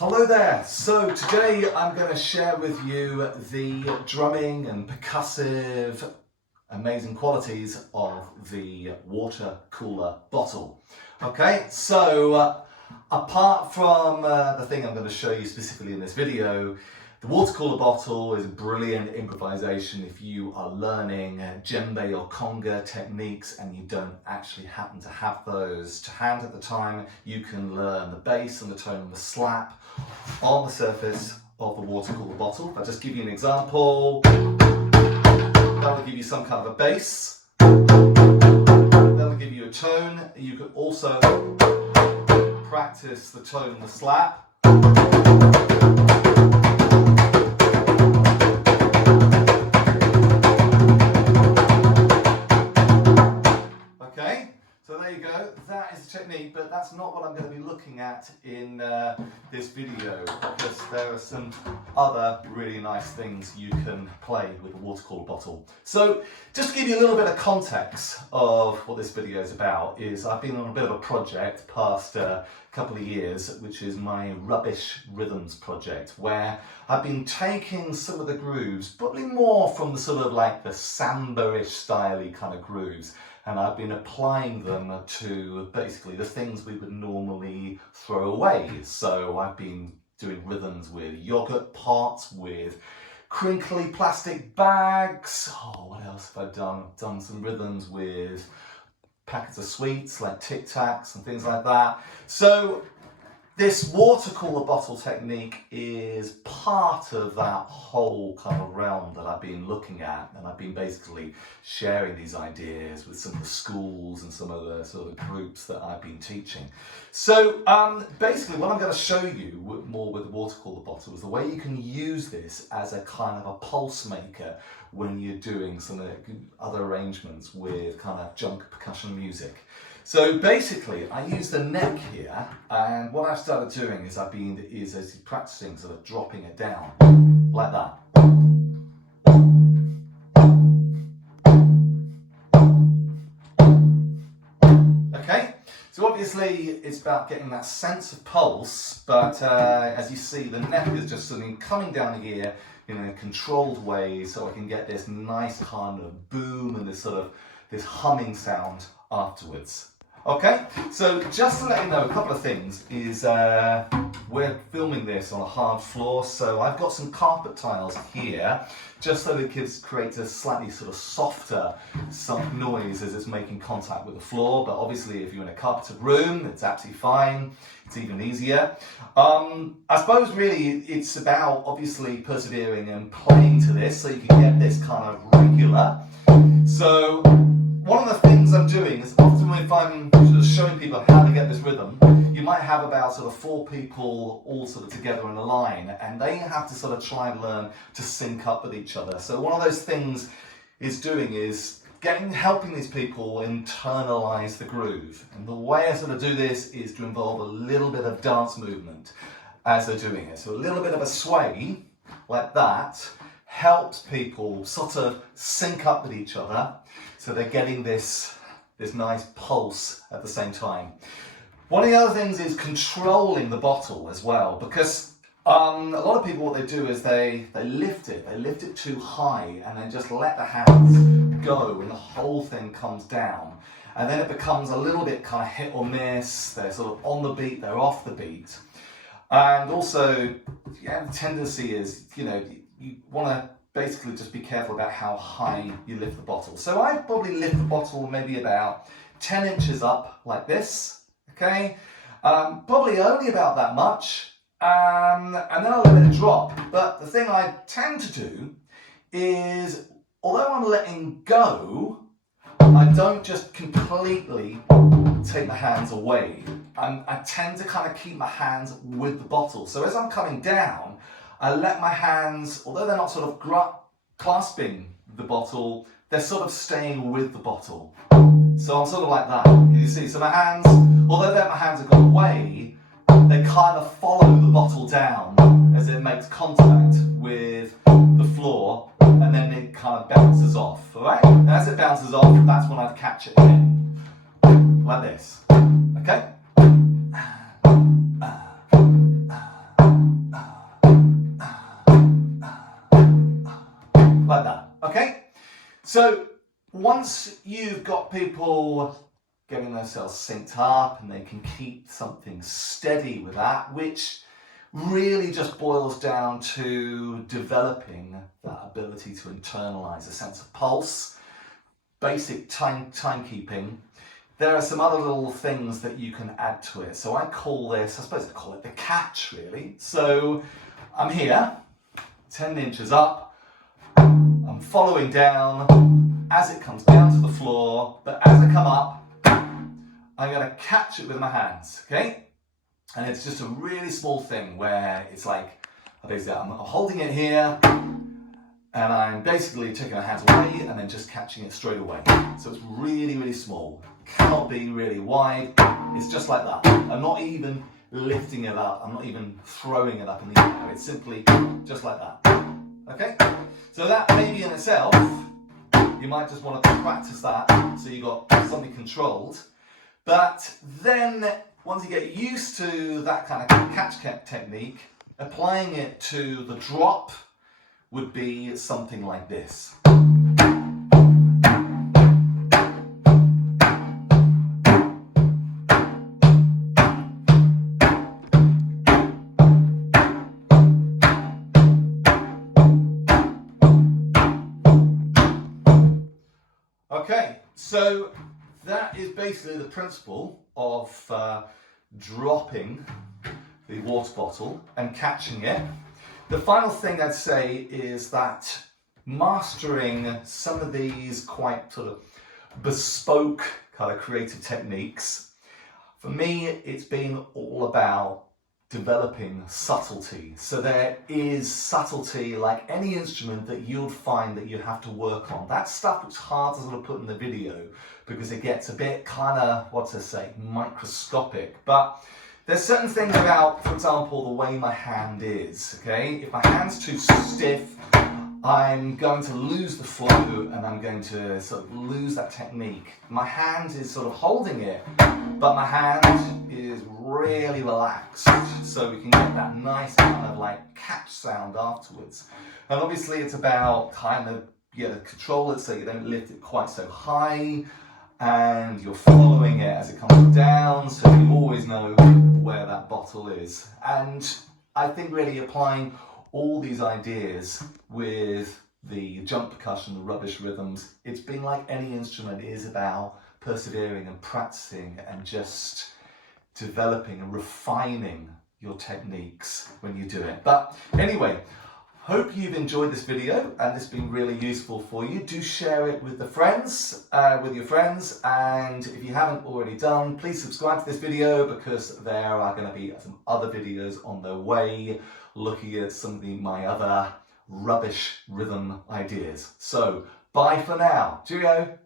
Hello there. So today I'm going to share with you the drumming and percussive amazing qualities of the water cooler bottle. Okay, so apart from the thing I'm going to show you specifically in this video, the water cooler bottle is a brilliant improvisation if you are learning djembe or conga techniques and you don't actually happen to have those to hand at the time. You can learn the bass and the tone and the slap on the surface of the water cooler bottle. I'll just give you an example. That will give you some kind of a bass. That will give you a tone. You can also practice the tone and the slap. So there you go, that is the technique, but that's not what I'm going to be looking at in this video, because there are some other really nice things you can play with a water cooler bottle. So just to give you a little bit of context of what this video is about, is I've been on a bit of a project past a couple of years, which is my Rubbish Rhythms project, where I've been taking some of the grooves, probably more from the sort of like the samba-ish style-y kind of grooves, and I've been applying them to basically the things we would normally throw away. So I've been doing rhythms with yogurt pots, with crinkly plastic bags. Oh, what else have I done? I've done some rhythms with packets of sweets like Tic Tacs and things like that. So this water cooler bottle technique is part of that whole kind of realm that I've been looking at, and I've been basically sharing these ideas with some of the schools and some of the sort of groups that I've been teaching. So basically what I'm going to show you more with the water cooler bottle is the way you can use this as a kind of a pulse maker when you're doing some other arrangements with kind of junk percussion music. So basically, I use the neck here, and what I've started doing is I've been practicing sort of dropping it down like that. Okay, so obviously it's about getting that sense of pulse, but as you see, the neck is just sort of coming down here in a controlled way, so I can get this nice kind of boom and this humming sound afterwards. Okay, so just to let you know a couple of things is we're filming this on a hard floor, so I've got some carpet tiles here just so that it creates a slightly sort of softer noise as it's making contact with the floor, but obviously if you're in a carpeted room it's absolutely fine, it's even easier. I suppose really it's about obviously persevering and playing to this so you can get this kind of regular. So one of the things I'm doing is often if I'm sort of showing people how to get this rhythm, you might have about sort of 4 people all sort of together in a line, and they have to sort of try and learn to sync up with each other. So one of those things is helping these people internalize the groove. And the way I sort of do this is to involve a little bit of dance movement as they're doing it. So a little bit of a sway like that helps people sort of sync up with each other, so they're getting this nice pulse at the same time. One of the other things is controlling the bottle as well, because a lot of people, what they do is they lift it too high and then just let the hands go and the whole thing comes down. And then it becomes a little bit kind of hit or miss. They're sort of on the beat, they're off the beat. And also, the tendency is, you want to basically just be careful about how high you lift the bottle. So I probably lift the bottle maybe about 10 inches up like this, okay? Probably only about that much, and then I'll let it drop. But the thing I tend to do is, although I'm letting go, I don't just completely take my hands away. I tend to kind of keep my hands with the bottle. So as I'm coming down, I let my hands, although they're not sort of clasping the bottle, they're sort of staying with the bottle. So I'm sort of like that. You see, so my hands, although my hands have gone away, they kind of follow the bottle down as it makes contact with the floor, and then it kind of bounces off, all right? And as it bounces off, that's when I catch it again, like this, okay? So once you've got people getting themselves synced up and they can keep something steady with that, which really just boils down to developing that ability to internalize a sense of pulse, basic timekeeping. There are some other little things that you can add to it. So I call this, I suppose I call it the catch really. So I'm here, 10 inches up, I'm following down as it comes down to the floor, but as I come up, I'm going to catch it with my hands, okay? And it's just a really small thing where it's like, basically I'm holding it here, and I'm basically taking my hands away and then just catching it straight away. So it's really, really small. Cannot be really wide. It's just like that. I'm not even lifting it up. I'm not even throwing it up in the air. It's simply just like that. Okay? So that maybe in itself, you might just want to practice that so you got something controlled. But then once you get used to that kind of catch technique, applying it to the drop would be something like this. Okay, so that is basically the principle of dropping the water bottle and catching it. The final thing I'd say is that mastering some of these quite sort of bespoke kind of creative techniques, for me it's been all about developing subtlety. So there is subtlety, like any instrument that you'll find that you have to work on. That stuff is hard to sort of put in the video because it gets a bit kind of, what's I say, microscopic. But there's certain things about, for example, the way my hand is, okay? If my hand's too stiff, I'm going to lose the flow and I'm going to sort of lose that technique. My hand is sort of holding it, but my hand is really relaxed, so we can get that nice kind of like catch sound afterwards. And obviously it's about kind of, control it so you don't lift it quite so high, and you're following it as it comes down, so you always know where that bottle is. And I think really applying all these ideas with the jump percussion, the rubbish rhythms, it's been like any instrument, it is about persevering and practicing and just developing and refining your techniques when you do it. But anyway, hope you've enjoyed this video and it's been really useful for you. Do share it with your friends, and if you haven't already done, please subscribe to this video because there are going to be some other videos on the way looking at some of my other rubbish rhythm ideas. So bye for now. Cheerio.